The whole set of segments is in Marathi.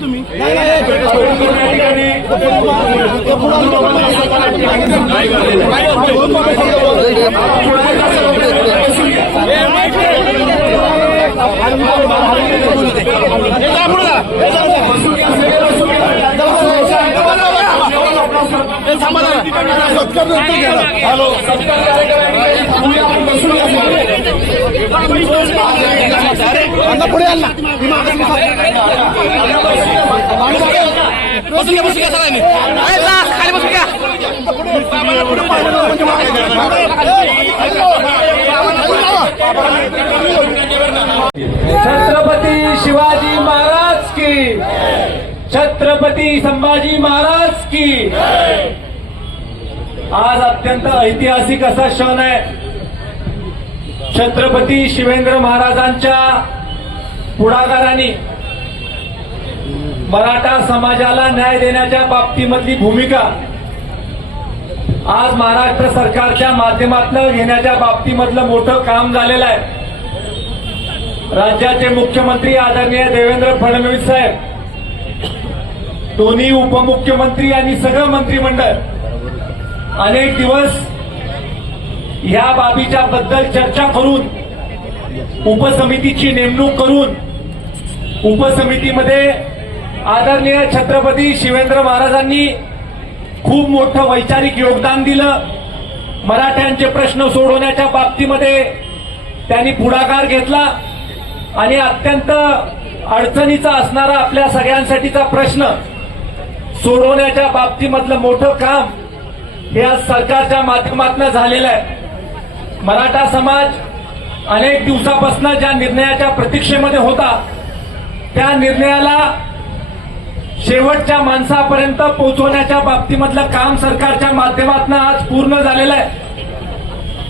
तुम्ही. पुढे आला बसून घ्या बसून घ्या सगळ्यांनी खाली बसून घ्या छत्रपती शिवाजी महाराज की छत्रपती संभाजी महाराज की. आज अत्यंत ऐतिहासिक असा क्षण आहे. छत्रपती शिवेंद्र महाराजांच्या पुढाकाराने मराठा समाजाला न्याय देण्याच्या बाबतीमधली भूमिका आज महाराष्ट्र सरकारच्या माध्यमातून घेण्याच्या बाबतीमधलं मोठं काम झालेलं आहे. राज्याचे मुख्यमंत्री आदरणीय देवेंद्र फडणवीस साहेब दोन्ही उपमुख्यमंत्री आणि सगळं मंत्रिमंडळ अनेक दिवस या बाबीच्या बद्दल चर्चा करून उपसमितीची नेमणूक करून उपसमितीमध्ये आदरणीय छत्रपती शिवेंद्र महाराजांनी खूप मोठं वैचारिक योगदान दिलं. मराठ्यांचे प्रश्न सोडवण्याच्या बाबतीमध्ये त्यांनी पुढाकार घेतला. आणि अत्यंत अडचणीचा असणारा आपल्या सगळ्यांसाठीचा प्रश्न सोडवण्याच्या बाबतीमधलं मोठं काम हे आज सरकारच्या माध्यमातून झालेलं आहे. मराठा समाज अनेक दिवसापासून ज्या निर्णयाच्या प्रतीक्षेमध्ये होता त्या निर्णयाला शेवटच्या माणसापर्यंत पोहोचवण्याच्या बाबतीमधलं काम सरकारच्या माध्यमातून आज पूर्ण झालेलं आहे.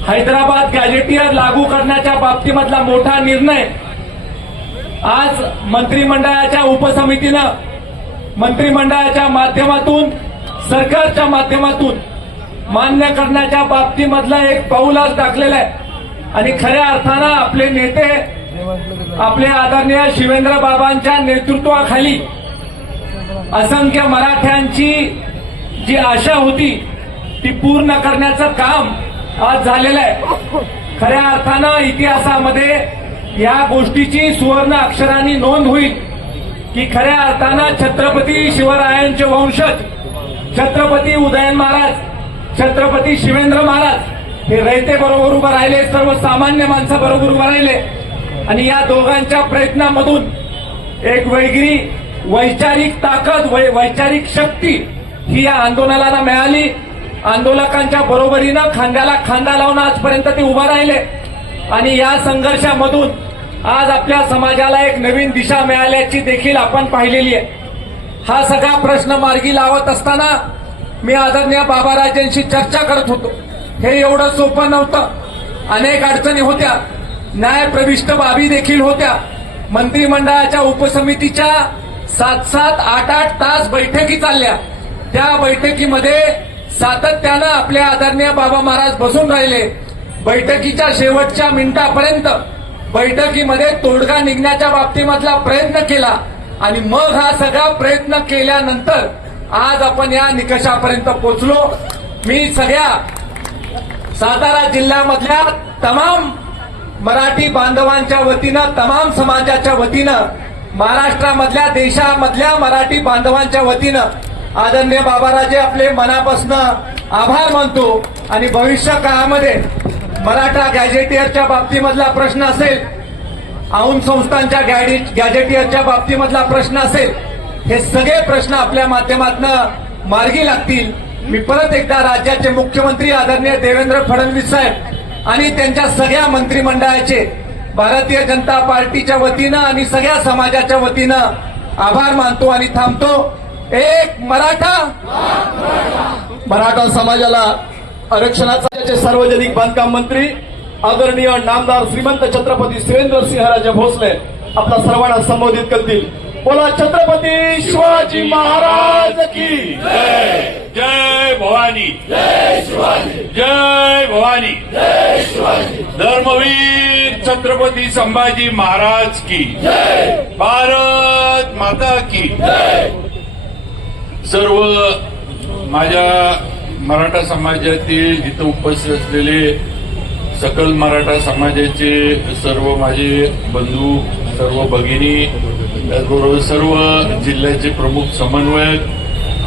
हैदराबाद गॅजेटियर लागू करण्याच्या बाबतीमधला मोठा निर्णय आज मंत्रिमंडळाच्या उपसमितीनं मंत्रिमंडळाच्या माध्यमातून सरकारच्या माध्यमातून मान्य करण्याच्या बाबतीमधला एक पाऊल आज टाकलेला आहे. आणि खऱ्या अर्थानं आपले नेते आपले आदरणीय शिवेंद्र बाबांच्या नेतृत्वाखाली असंख्य मराठ्यांची जी आशा होती ती पूर्ण करण्याचं काम आज झालेलं आहे. खऱ्या अर्थानं इतिहासामध्ये या गोष्टीची सुवर्ण अक्षरांनी नोंद होईल. की खऱ्या अर्थानं छत्रपती शिवरायांचे वंशज छत्रपती उदयन महाराज छत्रपती शिवेंद्र महाराज हे रयते बरोबर उभं राहिले सर्वसामान्य माणसाबरोबर उभं राहिले. आणि या दोघांच्या प्रयत्नामधून एक वेगळी वैचारिक ताकद वै- वैचारिक शक्ती ही या आंदोलनाला मिळाली. आंदोलकांच्या बरोबरीनं खांद्याला खांदा लावून आजपर्यंत ते उभं राहिले. आणि या संघर्षामधून आज आपल्या समाजाला एक नवीन दिशा मिळाल्याची देखील आपण पाहिलेली आहे. हा सगळा प्रश्न मार्गी लावत असताना मी आदरणीय बाबाराजांशी चर्चा करत होतो. हे एवढं सोपं नव्हतं. अनेक अडचणी होत्या. न्यायप्रविष्ट बाबी देखील होत्या. मंत्रिमंडळाच्या उपसमितीच्या सात सात आठ आठ तास बैठकी चालल्या. त्या बैठकीमध्ये सातत्यानं आपले आदरणीय बाबा महाराज बसून राहिले. बैठकीच्या शेवटच्या मिनिटापर्यंत बैठकीमध्ये तोडगा निघण्याच्या बाबतीमधला प्रयत्न केला आणि मग हा सगळा प्रयत्न केल्यानंतर आज आपण या निकषापर्यंत पोचलो मी सगळ्या सातारा जिल्ह्यामधल्या तमाम मराठी बांधवांच्या वतीनं तमाम समाजाच्या वतीनं महाराष्ट्रामधल्या देशामधल्या मराठी बांधवांच्या वतीनं आदरणीय बाबाराजे आपले मनापासून आभार मानतो आणि भविष्य काळामध्ये मराठा गॅजेटियरच्या बाबतीमधला प्रश्न असेल औन संस्थांच्या गॅजेटियरच्या बाबतीमधला प्रश्न असेल हे सगळे प्रश्न आपल्या माध्यमातून मार्गी लागतील. मी परत एकदा राज्याचे मुख्यमंत्री आदरणीय देवेंद्र फडणवीस साहेब आणि त्यांच्या सगळ्या मंत्रिमंडळाचे भारतीय जनता पार्टीच्या वतीनं आणि सगळ्या समाजाच्या वतीनं आभार मानतो आणि थांबतो. एक मराठा! मराठा समाजाला आरक्षणाचा सार्वजनिक बांधकाम मंत्री आदरणीय नामदार श्रीमंत छत्रपती सुरेंद्र सिंहराजे भोसले आपला सर्वांना संबोधित करतील. बोला छत्रपती शिवाजी महाराज की जय. भवानी. जय शिवाजी. जय भवानी. जय शिवाजी. धर्मवीर छत्रपती संभाजी महाराज की जय. भारत माता की सर्व माझ्या मराठा समाजातील इथं उपस्थित असलेले सकल मराठा समाजाचे सर्व माझे बंधू सर्व भगिनी त्याचबरोबर सर्व जिल्ह्याचे प्रमुख समन्वयक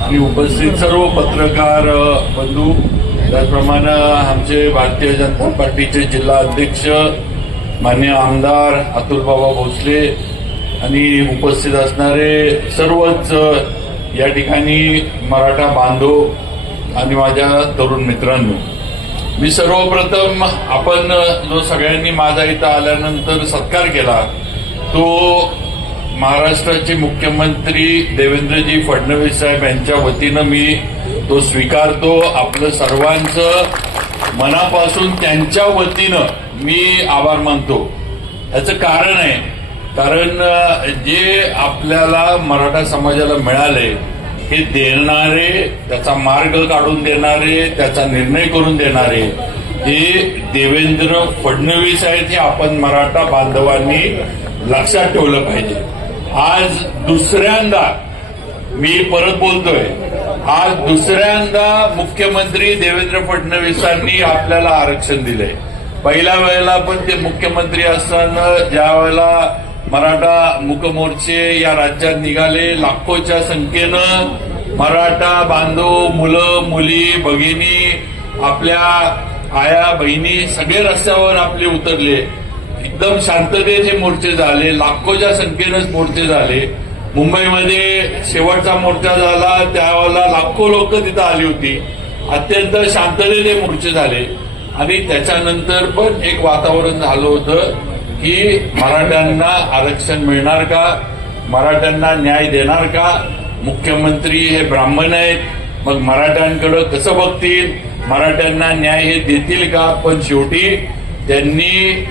आणि उपस्थित सर्व पत्रकार बंधू. त्याचप्रमाणे आमचे भारतीय जनता पार्टीचे जिल्हा अध्यक्ष मान्य आमदार अतुलबाबा भोसले आणि उपस्थित असणारे सर्वच या ठिकाणी मराठा बांधव आणि माझ्या तरुण मित्रांनो मी सर्वप्रथम आपण जो सगळ्यांनी माझा इथं आल्यानंतर सत्कार केला तो महाराष्ट्राचे मुख्यमंत्री देवेंद्रजी फडणवीस साहेब यांच्या वतीनं मी तो स्वीकारतो. आपलं सर्वांचं मनापासून त्यांच्या वतीनं मी आभार मानतो. याचं कारण आहे कारण जे आपल्याला मराठा समाजाला मिळाले हे देणारे त्याचा मार्ग काढून देणारे त्याचा निर्णय करून देणारे हे देवेंद्र फडणवीस आहेत हे आपण मराठा बांधवांनी लक्षात ठेवलं पाहिजे. आज दुसऱ्यांदा मी परत बोलतोय आज दुसऱ्यांदा मुख्यमंत्री देवेंद्र फडणवीसांनी आपल्याला आरक्षण दिलंय. पहिल्या वेळेला पण ते मुख्यमंत्री असताना ज्या वेळेला मराठा मुकमोर्चे या राज्यात निघाले. लाखोच्या संख्येनं मराठा बांधव मुलं मुली भगिनी आपल्या आया बहिणी सगळे रस्त्यावर आपले उतरले. एकदम शांततेचे मोर्चे झाले. लाखोच्या संख्येनंच मोर्चे झाले. मुंबईमध्ये शेवटचा मोर्चा झाला. त्यावेळेला लाखो लोक तिथं आली होती. अत्यंत शांततेचे मोर्चे झाले. आणि त्याच्यानंतर पण एक वातावरण झालं होतं. की मराठ्यांना आरक्षण मिळणार का? मराठ्यांना न्याय देणार का? मुख्यमंत्री हे ब्राह्मण आहेत. मग मराठ्यांकडे कसं बघतील? मराठ्यांना न्याय हे देतील का? पण शेवटी त्यांनी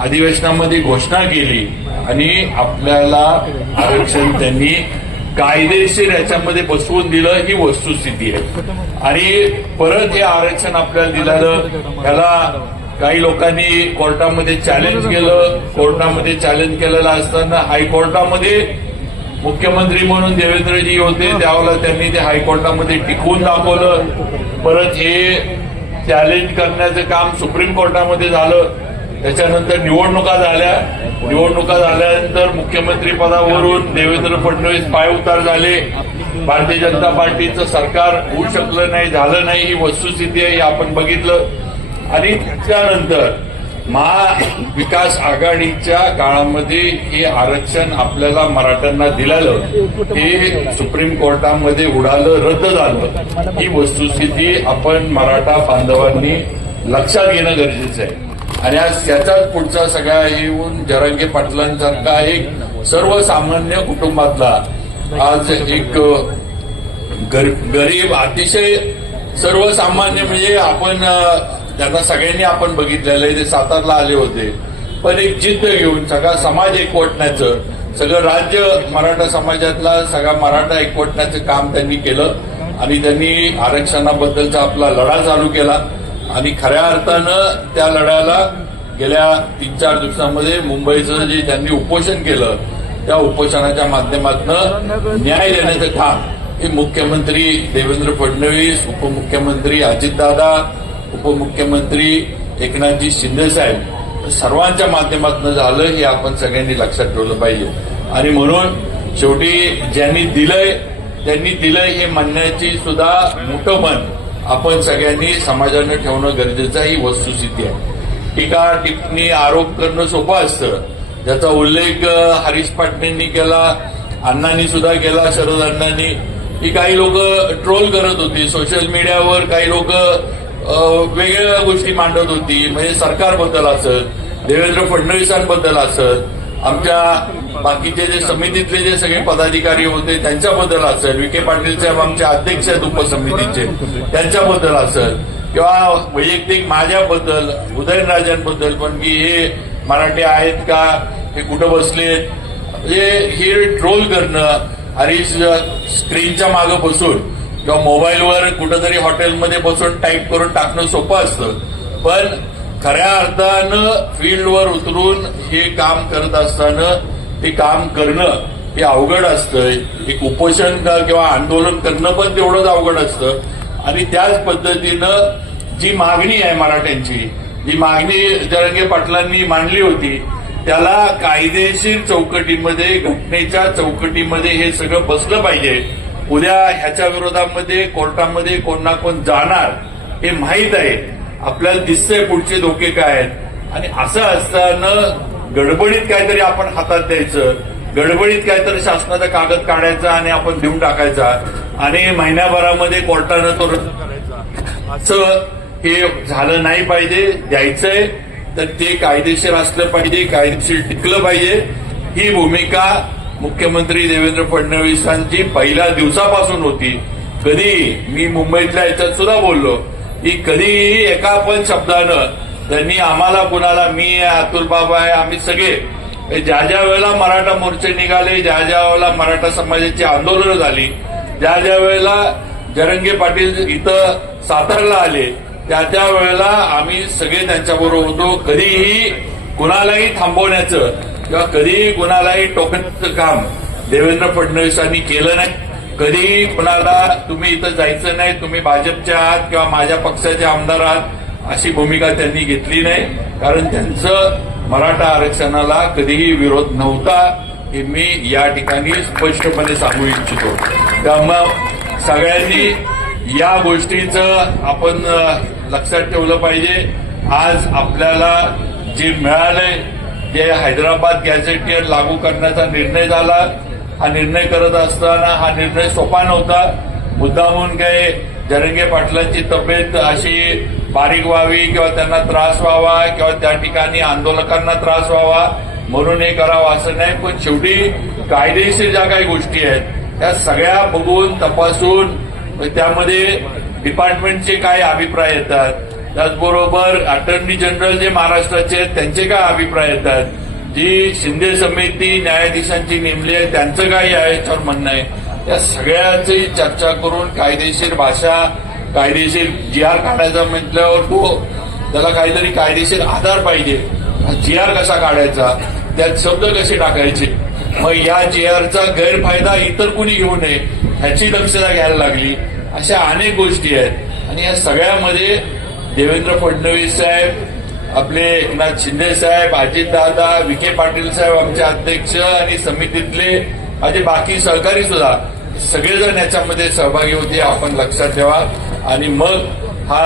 अधिवेशनामध्ये घोषणा केली आणि आपल्याला आरक्षण त्यांनी कायदेशीर याच्यामध्ये बसवून दिलं ही वस्तुस्थिती आहे. आणि परत हे आरक्षण आपल्याला दिलेलं त्याला काही लोकांनी कोर्टामध्ये चॅलेंज केलं. कोर्टामध्ये चॅलेंज केलेलं असताना हायकोर्टामध्ये मुख्यमंत्री म्हणून देवेंद्रजी होते त्यावेळेला त्यांनी ते हायकोर्टामध्ये टिकवून दाखवलं. परत हे चॅलेंज करण्याचं काम सुप्रीम कोर्टामध्ये झालं. त्याच्यानंतर निवडणुका झाल्या. निवडणुका झाल्यानंतर मुख्यमंत्री पदावरून देवेंद्र फडणवीस पायउतार झाले. भारतीय जनता पार्टीचं सरकार होऊ शकलं नाही झालं नाही. ही वस्तुस्थिती आहे हे आपण बघितलं. आणि त्यानंतर महाविकास आघाडीच्या काळामध्ये हे आरक्षण आपल्याला मराठ्यांना दिलेलं हे सुप्रीम कोर्टामध्ये उडालं रद्द झालं. ही वस्तुस्थिती आपण मराठा बांधवांनी लक्षात घेणं गरजेचं आहे. आणि आज त्याचाच पुढचा सगळा येऊन जरांगे पाटलांसारखा एक सर्वसामान्य कुटुंबातला आज एक गर- गरीब अतिशय सर्वसामान्य म्हणजे आपण ज्यांना सगळ्यांनी आपण बघितलेलं आहे ते सातारला आले होते. पण एक जिद्द घेऊन सगळा समाज एकवटण्याचं सगळं राज्य मराठा समाजातला सगळा मराठा एकवटण्याचं काम त्यांनी केलं. आणि त्यांनी आरक्षणाबद्दलचा आपला लढा चालू केला. आणि खऱ्या अर्थानं त्या लढ्याला गेल्या तीन चार दिवसांमध्ये मुंबईचं जे त्यांनी उपोषण केलं त्या उपोषणाच्या माध्यमातून न्याय देण्याचं काम हे मुख्यमंत्री देवेंद्र फडणवीस उपमुख्यमंत्री अजितदादा उपमुख्यमंत्री एकनाथजी शिंदे साहेब सर्वांच्या माध्यमातून झालं हे आपण सगळ्यांनी लक्षात ठेवलं पाहिजे. आणि म्हणून शेवटी ज्यांनी दिलंय त्यांनी दिलंय हे म्हणण्याची सुद्धा मोठं मन आपण सगळ्यांनी समाजानं ठेवणं गरजेचं ही वस्तुस्थिती आहे. टीका टिप्पणी आरोप करणं सोपं असतं. ज्याचा उल्लेख हरीश पाटणेंनी केला अण्णांनी सुद्धा केला शरद अण्णांनी. ही काही लोक ट्रोल करत होती. सोशल मीडियावर काही लोक वेगवेगळ्या गोष्टी मांडत होती. म्हणजे सरकारबद्दल असत देवेंद्र फडणवीसांबद्दल असत आमच्या बाकीचे जे समितीतले जे सगळे पदाधिकारी होते त्यांच्याबद्दल असत. विखे पाटील साहेब आमचे अध्यक्ष आहेत उपसमितीचे त्यांच्याबद्दल असत. किंवा वैयक्तिक माझ्याबद्दल उदयनराजांबद्दल पण की हे मराठी आहेत का हे कुठं बसलेत म्हणजे हे ट्रोल करणं आणि स्क्रीनच्या मागं बसून किंवा मोबाईलवर कुठंतरी हॉटेलमध्ये बसून टाईप करून टाकणं सोपं असतं. पण खऱ्या अर्थानं फील्डवर उतरून हे काम करत असताना ते काम करणं हे अवघड असतं एक उपोषण किंवा आंदोलन करणं पण तेवढंच अवघड असतं. आणि त्याच पद्धतीनं जी मागणी आहे मराठ्यांची जी मागणी जरंगे पाटलांनी मांडली होती त्याला कायदेशीर चौकटीमध्ये घटनेच्या चौकटीमध्ये हे सगळं बसलं पाहिजे. उद्या ह्याच्या विरोधामध्ये कोर्टामध्ये कोण ना कोण जाणार हे माहीत आहे. आपल्याला दिसतंय पुढचे धोके काय आहेत. आणि असं असताना गडबडीत काहीतरी आपण हातात द्यायचं गडबडीत काहीतरी शासनाचा कागद काढायचा आणि आपण देऊन टाकायचा आणि महिन्याभरामध्ये कोर्टानं तो रद्द करायचा. असं हे झालं नाही पाहिजे द्यायचंय. तर ते कायदेशीर असलं पाहिजे कायदेशीर टिकलं पाहिजे. ही भूमिका मुख्यमंत्री देवेंद्र फडणवीसांची पहिल्या दिवसापासून होती. कधी मी मुंबईतल्या याच्यात सुद्धा बोललो की कधीही एका पण शब्दानं त्यांनी आम्हाला कुणाला मी आहे अतुल बाबा आहे आम्ही सगळे ज्या ज्या वेळेला मराठा मोर्चे निघाले ज्या ज्या वेळेला मराठा समाजाची आंदोलनं झाली ज्या ज्या वेळेला जरंगे पाटील इथं सातारला आले त्या त्या वेळेला आम्ही सगळे त्यांच्याबरोबर होतो. कधीही कुणालाही थांबवण्याचं किंवा कधीही कुणालाही टोकण्याचं काम देवेंद्र फडणवीसांनी केलं नाही कधीही कुणाला तुम्ही इथं जायचं नाही तुम्ही भाजपच्या आहात किंवा माझ्या पक्षाचे आमदार आहात अशी भूमिका त्यांनी घेतली नाही. कारण त्यांचं मराठा आरक्षणाला कधीही विरोध नव्हता हे मी या ठिकाणी स्पष्टपणे सांगू इच्छितो. त्यामुळं सगळ्यांनी या गोष्टीचं आपण लक्षात ठेवलं पाहिजे. आज आपल्याला जे मिळालंय जे हैदराबाद गॅझेटियर लागू करण्याचा निर्णय झाला. हा निर्णय करत असताना हा निर्णय सोपा नव्हता. मुद्दामून काही जरंगे पाटलांची तब्येत अशी बारीक व्हावी किंवा त्यांना त्रास व्हावा किंवा त्या ठिकाणी आंदोलकांना त्रास व्हावा म्हणून हे करावं असं नाही पण शेवटी कायदेशीर ज्या काही गोष्टी आहेत त्या सगळ्या बघून तपासून त्यामध्ये डिपार्टमेंटचे काय अभिप्राय येतात त्याचबरोबर अटर्नी जनरल जे महाराष्ट्राचे आहेत त्यांचे काय अभिप्राय येतात? जी शिंदे समिती न्यायाधीशांची नेमली आहे त्यांचं काय आहे याच्यावर म्हणणं आहे? या सगळ्याची चर्चा करून कायदेशीर भाषा कायदेशीर जी आर काढायचा म्हटल्यावर तो त्याला काहीतरी कायदेशीर आधार पाहिजे. जी आर कसा काढायचा? त्यात शब्द कसे टाकायचे? मग या जी आरचा गैरफायदा इतर कुणी घेऊ नये ह्याची दक्षता घ्यायला लागली. अशा अनेक गोष्टी आहेत. आणि या सगळ्यामध्ये देवेंद्र फडणवीस साहेब आपले एकनाथ शिंदे साहेब अजितदादा विखे पाटील साहेब आमचे अध्यक्ष आणि समितीतले माझे बाकी सहकारी सुद्धा सगळेजण याच्यामध्ये सहभागी होते आपण लक्षात ठेवा. आणि मग हा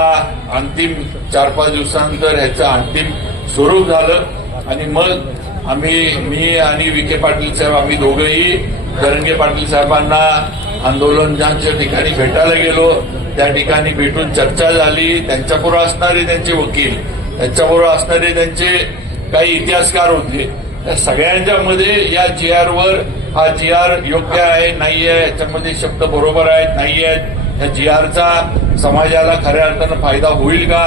अंतिम चार पाच दिवसानंतर ह्याचं अंतिम स्वरूप झालं. आणि मग आम्ही मी आणि विखे पाटील साहेब आम्ही दोघंही करंगे पाटील साहेबांना आंदोलनाच्या ठिकाणी भेटायला गेलो त्या ठिकाणी भेटून चर्चा झाली त्यांच्याबरोबर असणारे त्यांचे वकील त्यांच्याबरोबर असणारे त्यांचे काही इतिहासकार होते. त्या सगळ्यांच्या मध्ये या जी आर वर हा जी आर योग्य आहे नाही आहे याच्यामध्ये शब्द बरोबर आहेत नाही आहेत या जी आरचा समाजाला खऱ्या अर्थानं फायदा होईल का?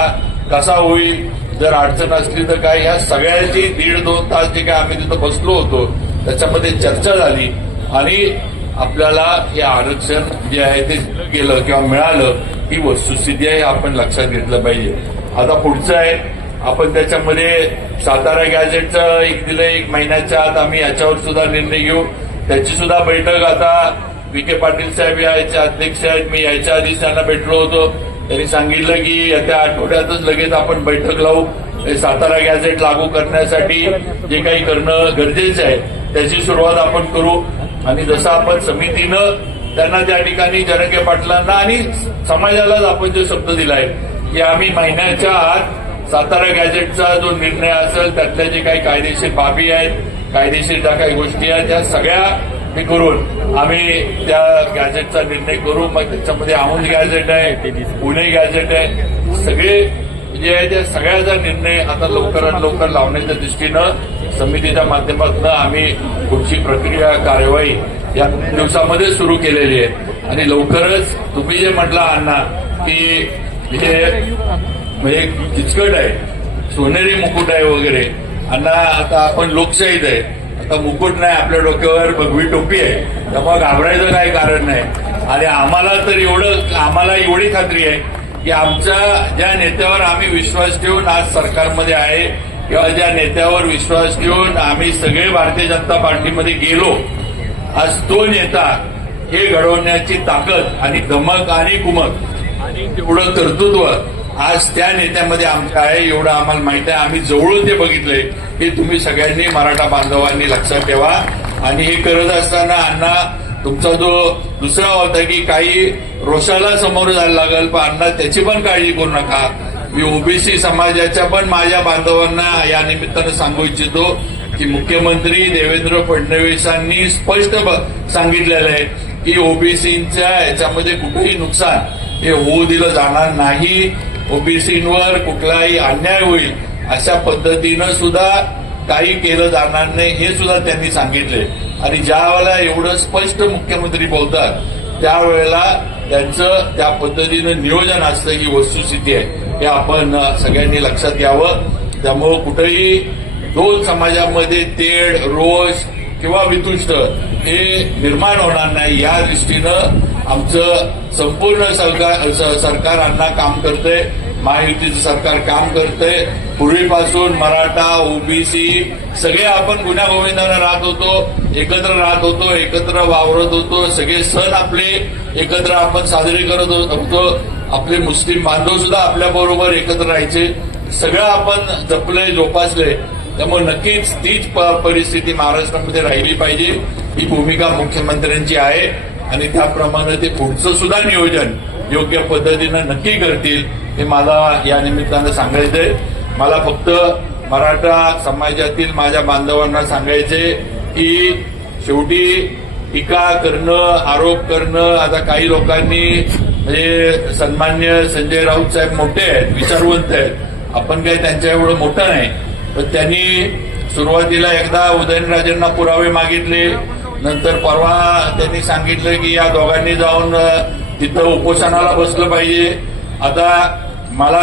कसा होईल? जर अडचण असली तर काय? ह्या सगळ्यांची दीड दोन तास जे काय आम्ही तिथं बसलो होतो त्याच्यामध्ये चर्चा झाली. आणि आपल्याला हे आरक्षण जे आहे ते गेलं किंवा मिळालं ही वस्तुस्थिती आहे आपण लक्षात घेतलं पाहिजे. आता पुढचं आहे आपण त्याच्यामध्ये सातारा गॅजेटचं एक दिलं एक महिन्याच्या आत आम्ही याच्यावर सुद्धा निर्णय घेऊ. त्याची सुद्धा बैठक आता विखे पाटील साहेब याचे अध्यक्ष आहेत. मी याच्या आधी त्यांना भेटलो होतो. त्यांनी सांगितलं की येत्या आठवड्यातच लगेच आपण बैठक लावू. सातारा गॅझेट लागू करण्यासाठी जे काही करणं गरजेचं आहे त्याची सुरुवात आपण करू. आणि जसं आपण समितीनं त्यांना त्या ठिकाणी जरंगे पाटलांना आणि समाजालाच आपण जो शब्द दिलाय की आम्ही महिन्याच्या आत सातारा गॅझेटचा जो निर्णय असेल त्यातल्या जे काही कायदेशीर बाबी आहेत कायदेशीर ज्या काही गोष्टी आहेत त्या सगळ्या हे करून आम्ही त्या गॅझेटचा निर्णय करू. मग त्याच्यामध्ये औंध गॅझेट आहे पुणे गॅझेट आहे सगळे जे आहे त्या सगळ्याचा निर्णय आता लवकरात लवकर लावण्याच्या दृष्टीनं समितीच्या माध्यमातून आम्ही पुढची प्रक्रिया कार्यवाही या दिवसामध्ये सुरू केलेली आहे. आणि लवकरच तुम्ही जे म्हटला अण्णा की हे म्हणजे किचकट आहे. सोनेरी मुकुट आहे वगैरे. अण्णा आता आपण लोकशाहीत आहे. आता मुकुट नाही आपल्या डोक्यावर भगवी टोपी आहे. त्यामुळे घाबरायचं काही कारण नाही. आणि आम्हाला तर एवढं आम्हाला एवढी खात्री आहे की आमच्या ज्या नेत्यावर आम्ही विश्वास ठेवून आज सरकारमध्ये आहे किंवा ज्या नेत्यावर विश्वास ठेवून आम्ही सगळे भारतीय जनता पार्टीमध्ये गेलो आज तो नेता हे घडवण्याची ताकद आणि धमक आणि कुमक आणि तेवढं कर्तृत्व आज त्या नेत्यामध्ये आमच्या आहे एवढं आम्हाला माहीत आहे. आम्ही जवळून ते बघितलंय. हे तुम्ही सगळ्यांनी मराठा बांधवांनी लक्षात ठेवा. आणि हे करत असताना अण्णा तुमचा जो दुसरा होता की काही रोषाला समोर जायला लागेल पण अण्णा त्याची पण काळजी करू नका. मी ओबीसी समाजाच्या पण माझ्या बांधवांना या निमित्तानं सांगू इच्छितो की मुख्यमंत्री देवेंद्र फडणवीसांनी स्पष्ट सांगितलेलं आहे की ओबीसीच्या याच्यामध्ये कुठेही नुकसान हे होऊ दिलं जाणार नाही. ओबीसीवर कुठलाही अन्याय होईल अशा पद्धतीनं सुद्धा काही केलं जाणार नाही हे सुद्धा त्यांनी सांगितले. आणि ज्या वेळेला एवढं स्पष्ट मुख्यमंत्री बोलतात त्यावेळेला त्यांचं त्या पद्धतीनं नियोजन असतं ही वस्तुस्थिती आहे. हे आपण सगळ्यांनी लक्षात घ्यावं. त्यामुळं कुठेही दोन समाजामध्ये तेढ रोष किंवा वितुष्ट हे निर्माण होणार नाही या दृष्टीनं आमचं संपूर्ण सरकार सरकार अण्णा काम करतंय. महायुतीचं सरकार काम करतंय. पूर्वीपासून मराठा ओबीसी सगळे आपण गुन्ह्यागोविंदानं राहत होतो एकत्र राहत होतो एकत्र वावरत होतो. सगळे सण आपले एकत्र आपण साजरे करत होतो. आपले मुस्लिम बांधव सुद्धा आपल्या बरोबर एकत्र राहायचे. सगळं आपण जपलंय जोपासले त्यामुळे नक्कीच तीच प- परिस्थिती महाराष्ट्रामध्ये राहिली पाहिजे. ही भूमिका मुख्यमंत्र्यांची आहे. आणि त्याप्रमाणे ते पुढचं सुद्धा नियोजन योग्य पद्धतीनं नक्की करतील हे मला या निमित्तानं सांगायचंय. मला फक्त मराठा समाजातील माझ्या बांधवांना सांगायचे की शेवटी टीका करणं आरोप करणं आता काही लोकांनी म्हणजे सन्मान्य संजय राऊत साहेब मोठे आहेत विचारवंत आहेत. आपण काही त्यांच्या एवढं मोठं नाही. पण त्यांनी सुरुवातीला एकदा उदयनराजेंना पुरावे मागितले. नंतर परवा त्यांनी सांगितलं की या दोघांनी जाऊन तिथं उपोषणाला बसलं पाहिजे. आता मला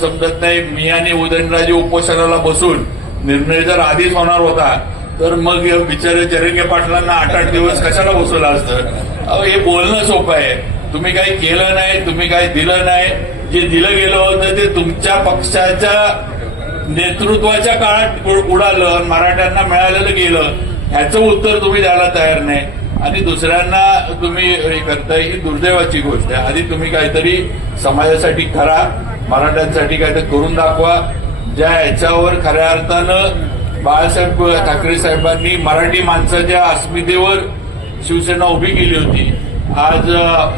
समजत नाही मी आणि उदयनराजे उपोषणाला बसून निर्णय जर आधीच होणार होता तर मग बिचारे जरंगे पाटलांना आठ आठ दिवस कशाला बसवलं असतं? अहो हे बोलणं सोपं आहे. तुम्ही काही केलं नाही तुम्ही काही दिलं नाही. जे दिलं गेलं होतं ते तुमच्या पक्षाच्या नेतृत्वाच्या काळात उडालं आणि मराठ्यांना मिळालेलं गेलं. ह्याचं उत्तर तुम्ही द्यायला तयार नाही. आणि दुसऱ्यांना तुम्ही हे करताय ही दुर्दैवाची गोष्ट आहे. आधी तुम्ही काहीतरी समाजासाठी करा मराठ्यांसाठी काहीतरी करून दाखवा ज्या ह्याच्यावर खऱ्या अर्थानं बाळासाहेब ठाकरे साहेबांनी मराठी माणसाच्या अस्मितेवर शिवसेना उभी केली होती. आज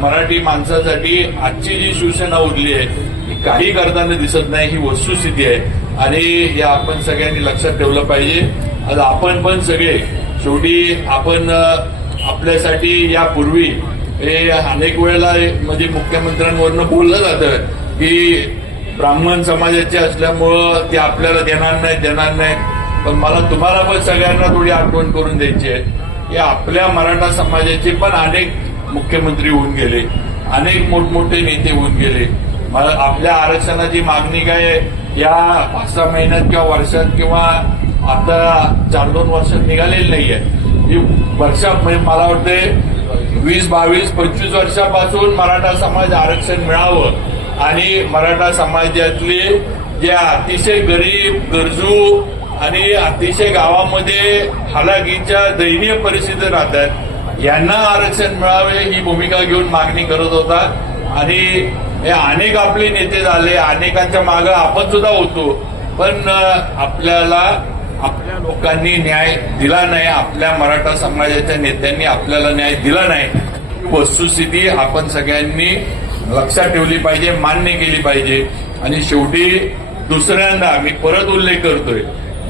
मराठी माणसासाठी आजची जी शिवसेना उरली आहे ती काही करताना दिसत नाही ही वस्तुस्थिती आहे. आणि हे आपण सगळ्यांनी लक्षात ठेवलं पाहिजे. आज आपण पण सगळे शेवटी आपण आपल्यासाठी यापूर्वी हे अनेक वेळेला म्हणजे मुख्यमंत्र्यांवरनं बोललं जातं की ब्राह्मण समाजाचे असल्यामुळं ते आपल्याला देणार नाही देणार नाही पण मला तुम्हाला पण सगळ्यांना थोडी आठवण करून द्यायची आहे. की आपल्या मराठा समाजाचे पण अनेक मुख्यमंत्री होऊन गेले अनेक मोठमोठे नेते होऊन गेले. आपल्या आरक्षणाची मागणी काय या पाच सहा महिन्यात किंवा वर्षात किंवा आता चार दोन वर्षात निघालेली नाहीये. ही वर्षा म्हणजे मला वाटते वीस बावीस पंचवीस वर्षापासून मराठा समाज आरक्षण मिळावं. आणि मराठा समाजातले जे अतिशय गरीब गरजू आणि अतिशय गावामध्ये हालाकीच्या दयनीय परिस्थितीत राहतात यांना आरक्षण मिळावे ही भूमिका घेऊन मागणी करत होता. आणि हे अनेक आपले नेते झाले अनेकांच्या मागं आपण सुद्धा होतो. पण आपल्याला आपल्या लोकांनी न्याय दिला नाही आपल्या मराठा समाजाच्या नेत्यांनी आपल्याला न्याय दिला नाही. वस्तुस्थिती आपण सगळ्यांनी लक्षात ठेवली पाहिजे मान्य केली पाहिजे. आणि शेवटी दुसऱ्यांदा मी परत उल्लेख करतोय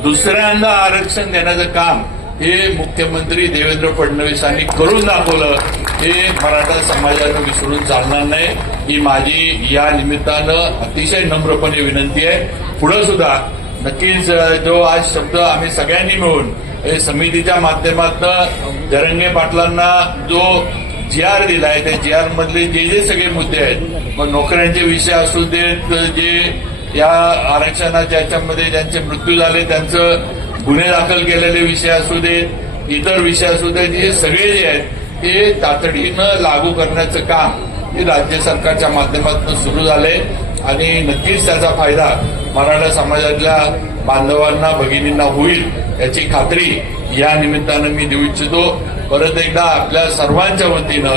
दुसऱ्यांदा आरक्षण देण्याचं काम हे मुख्यमंत्री देवेंद्र फडणवीसांनी करून दाखवलं हे मराठा समाजानं विसरून चालणार नाही. ही माझी या निमित्तानं अतिशय नम्रपणे विनंती आहे. पुढे सुद्धा नक्कीच जो आज शब्द आम्ही सगळ्यांनी मिळून हे समितीच्या माध्यमातून जरंगे पाटलांना जो जी आर दिलाय त्या जी आर मधले जे जे सगळे मुद्दे आहेत मग नोकऱ्यांचे विषय असू देत जे या आरक्षणाच्या याच्यामध्ये ज्यांचे मृत्यू झाले त्यांचं गुन्हे दाखल केलेले विषय असू देत इतर विषय असू देत हे सगळे जे आहेत ते तातडीनं लागू करण्याचं काम हे राज्य सरकारच्या माध्यमातून सुरू झालंय. आणि नक्कीच त्याचा फायदा मराठा समाजातल्या बांधवांना भगिनींना होईल याची खात्री या निमित्तानं मी देऊ इच्छितो. परत एकदा आपल्या सर्वांच्या वतीनं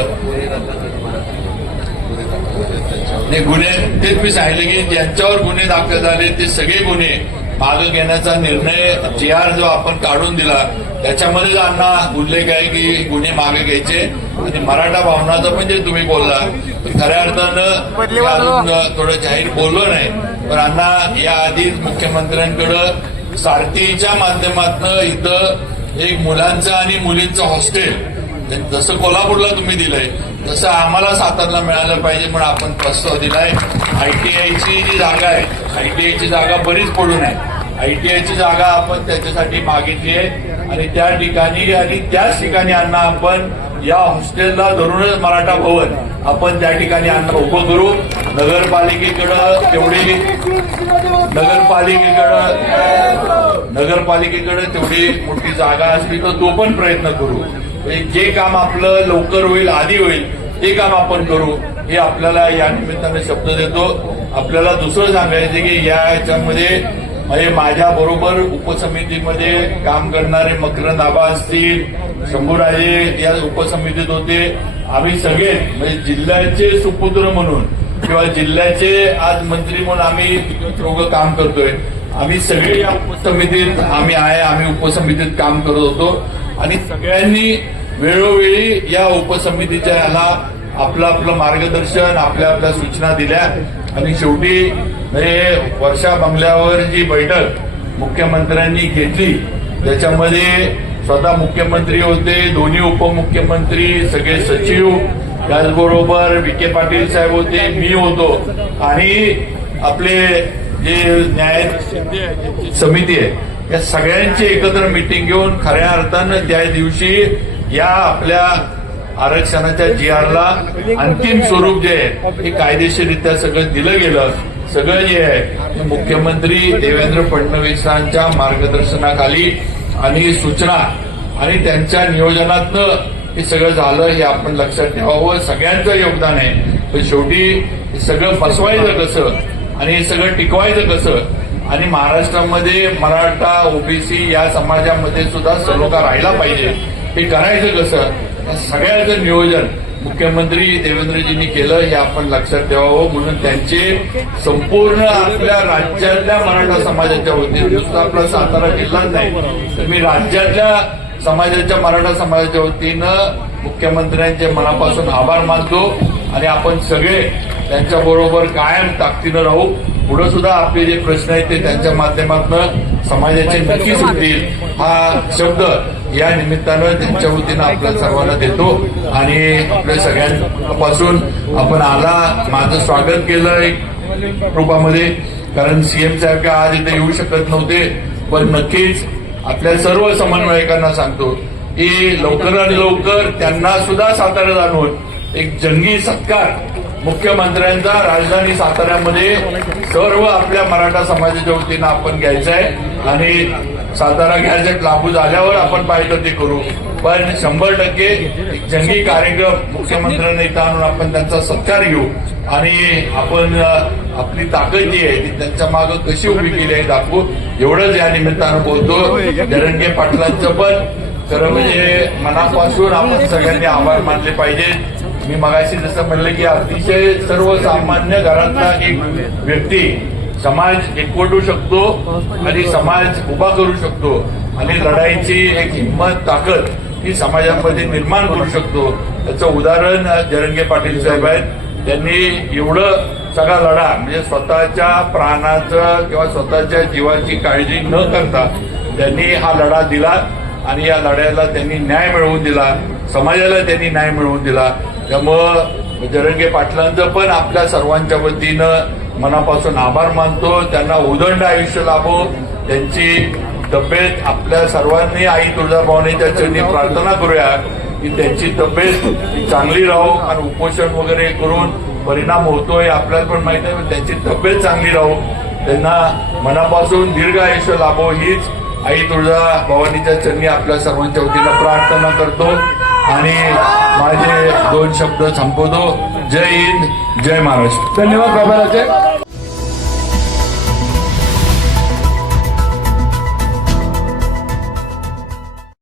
गुन्हे तेच मी सांगितले की ज्यांच्यावर गुन्हे दाखल झाले ते सगळे गुन्हे मागे घेण्याचा निर्णय जी आर जो आपण काढून दिला त्याच्यामध्ये अण्णा उल्लेख आहे की गुन्हे मागे घ्यायचे आणि मराठा भावनाचा पण जे तुम्ही बोलला खऱ्या अर्थानं थोडं जाहीर बोललो नाही. पण अण्णा या आधीच मुख्यमंत्र्यांकडं सारथीच्या माध्यमातून इथं एक मुलांचं आणि मुलींचं हॉस्टेल म्हणजे जसं कोल्हापूरला तुम्ही दिलंय तसं आम्हाला सातारला मिळालं पाहिजे म्हणून आपण प्रस्ताव दिलाय. आयटीआयची जी जागा आहे आयटीआयची जागा बरीच पडून आहे. आयटीआयची जागा आपण त्याच्यासाठी मागितली आहे. आणि त्या ठिकाणी आणि त्याच ठिकाणी अण्णा आपण या हॉस्टेलला धरूनच मराठा भवन आपण त्या ठिकाणी अण्णा उभं करू. नगरपालिकेकडं तेवढी नगरपालिकेकडं नगरपालिकेकडे तेवढी मोठी जागा असली तर तो पण प्रयत्न करू. म्हणजे जे काम आपलं लवकर होईल आधी होईल ते काम आपण करू हे आपल्याला या निमित्ताने शब्द देतो. आपल्याला दुसरं सांगायचं की या याच्यामध्ये म्हणजे माझ्या बरोबर उपसमितीमध्ये काम करणारे मकरंद आबा असतील शंभूराजे या उपसमितीत होते. आम्ही सगळे म्हणजे जिल्ह्याचे सुपुत्र म्हणून किंवा जिल्ह्याचे आज मंत्री म्हणून आम्ही लोक काम करतोय. आम्ही सगळे या उपसमितीत आम्ही आहे आम्ही उपसमितीत काम करत होतो. आणि सगळ्यांनी वेळोवेळी या उपसमितीच्या याला आपलं आपलं मार्गदर्शन आपल्या आपल्या सूचना दिल्या आणि शेवटी हे वर्षा बंगल्यावर जी बैठक मुख्यमंत्र्यांनी घेतली त्याच्यामध्ये स्वतः मुख्यमंत्री होते दोन्ही उपमुख्यमंत्री सगळे सचिव त्याचबरोबर विखे पाटील साहेब होते मी होतो. आणि आपले जे न्याय समिती आहे या सगळ्यांची एकत्र मिटिंग घेऊन खऱ्या अर्थानं त्या दिवशी या आपल्या आरक्षणाच्या जी आरला अंतिम स्वरूप जे आहे हे कायदेशीररित्या सगळं दिलं गेलं. सगळं जे आहे ते मुख्यमंत्री देवेंद्र फडणवीसांच्या मार्गदर्शनाखाली आणि सूचना आणि त्यांच्या नियोजनातनं हे सगळं झालं हे आपण लक्षात ठेवावं. सगळ्यांचं योगदान आहे. पण शेवटी हे सगळं फसवायचं कसं? आणि हे सगळं टिकवायचं कसं? आणि महाराष्ट्रामध्ये मराठा ओबीसी या समाजामध्ये सुद्धा सलोखा राहिला पाहिजे. हे करायचं कसं? या सगळ्याचं नियोजन मुख्यमंत्री देवेंद्रजींनी केलं हे आपण लक्षात ठेवावं. म्हणून त्यांचे संपूर्ण आपल्या राज्यातल्या मराठा समाजाच्या वतीने नुसतं आपला सातारा जिल्हाच नाही तर मी राज्यातल्या समाजाच्या मराठा समाजाच्या वतीनं मुख्यमंत्र्यांचे मनापासून आभार मानतो. आणि आपण सगळे त्यांच्या बरोबर कायम ताकदीनं राहू. पुढे सुद्धा आपले जे प्रश्न आहेत ते त्यांच्या माध्यमातून समाजाचे नक्कीच होतील हा शब्द या निमित्तानं त्यांच्या वतीनं आपल्या सर्वांना देतो. आणि आपल्या सगळ्यांपासून आपण आला. माझं स्वागत केलं एक रूपामध्ये. कारण सीएम साहेब काय आज इथे येऊ शकत नव्हते. पण नक्कीच आपल्या सर्व समन्वयकांना सांगतो की लवकरात लवकर त्यांना सुद्धा सातारा जाणून एक जंगी सत्कार मुख्यमंत्र्यांचा राजधानी साताऱ्यामध्ये सर्व आपल्या मराठा समाजाच्या वतीनं आपण घ्यायचा आहे आणि सातारा गॅजेट लागू झाल्यावर आपण पाहिजे ते करू. पण शंभर टक्के जंगी कार्यक्रम मुख्यमंत्र्यांना इथं आणून आपण त्यांचा सत्कार घेऊ. आणि आपण आपली ताकद जी आहे ती त्यांच्या मागे कशी उभी केली आहे दाखवू. एवढंच या निमित्तानं बोलतो. धरणगे पाटलांचं पण. खरं म्हणजे मनापासून आपण सगळ्यांनी आभार मानले पाहिजेत. मी मगाशी जसं म्हणलं की अतिशय सर्वसामान्य घरातला एक व्यक्ती समाज एकवटू शकतो आणि समाज उभा करू शकतो आणि लढाईची एक हिंमत ताकद ही समाजामध्ये निर्माण करू शकतो. त्याचं उदाहरण जरंगे पाटील साहेब आहेत. त्यांनी एवढं सगळा लढा म्हणजे स्वतःच्या प्राणाचं किंवा स्वतःच्या जीवाची काळजी न करता त्यांनी हा लढा दिला आणि या लढ्याला त्यांनी न्याय मिळवून दिला. समाजाला त्यांनी न्याय मिळवून दिला. त्यामुळं जरंगे पाटलांचं पण आपल्या सर्वांच्या वतीनं मनापासून आभार मानतो. त्यांना उदंड आयुष्य लाभो. त्यांची तब्येत आपल्या सर्वांनी आई तुळजाभवानीच्या चरणी प्रार्थना करूया की त्यांची तब्येत चांगली राहो आणि उपोषण वगैरे करून परिणाम होतोय आपल्याला पण माहिती आहे त्यांची तब्येत चांगली राहो. त्यांना मनापासून दीर्घ आयुष्य लाभो. हीच आई तुळजा भवानीच्या चरणी आपल्या सर्वांच्या वतीनं प्रार्थना करतो. आणि माझे दोन शब्द संपवतो. जय हिंद जय महाराष्ट्र. धन्यवाद बाबाराजे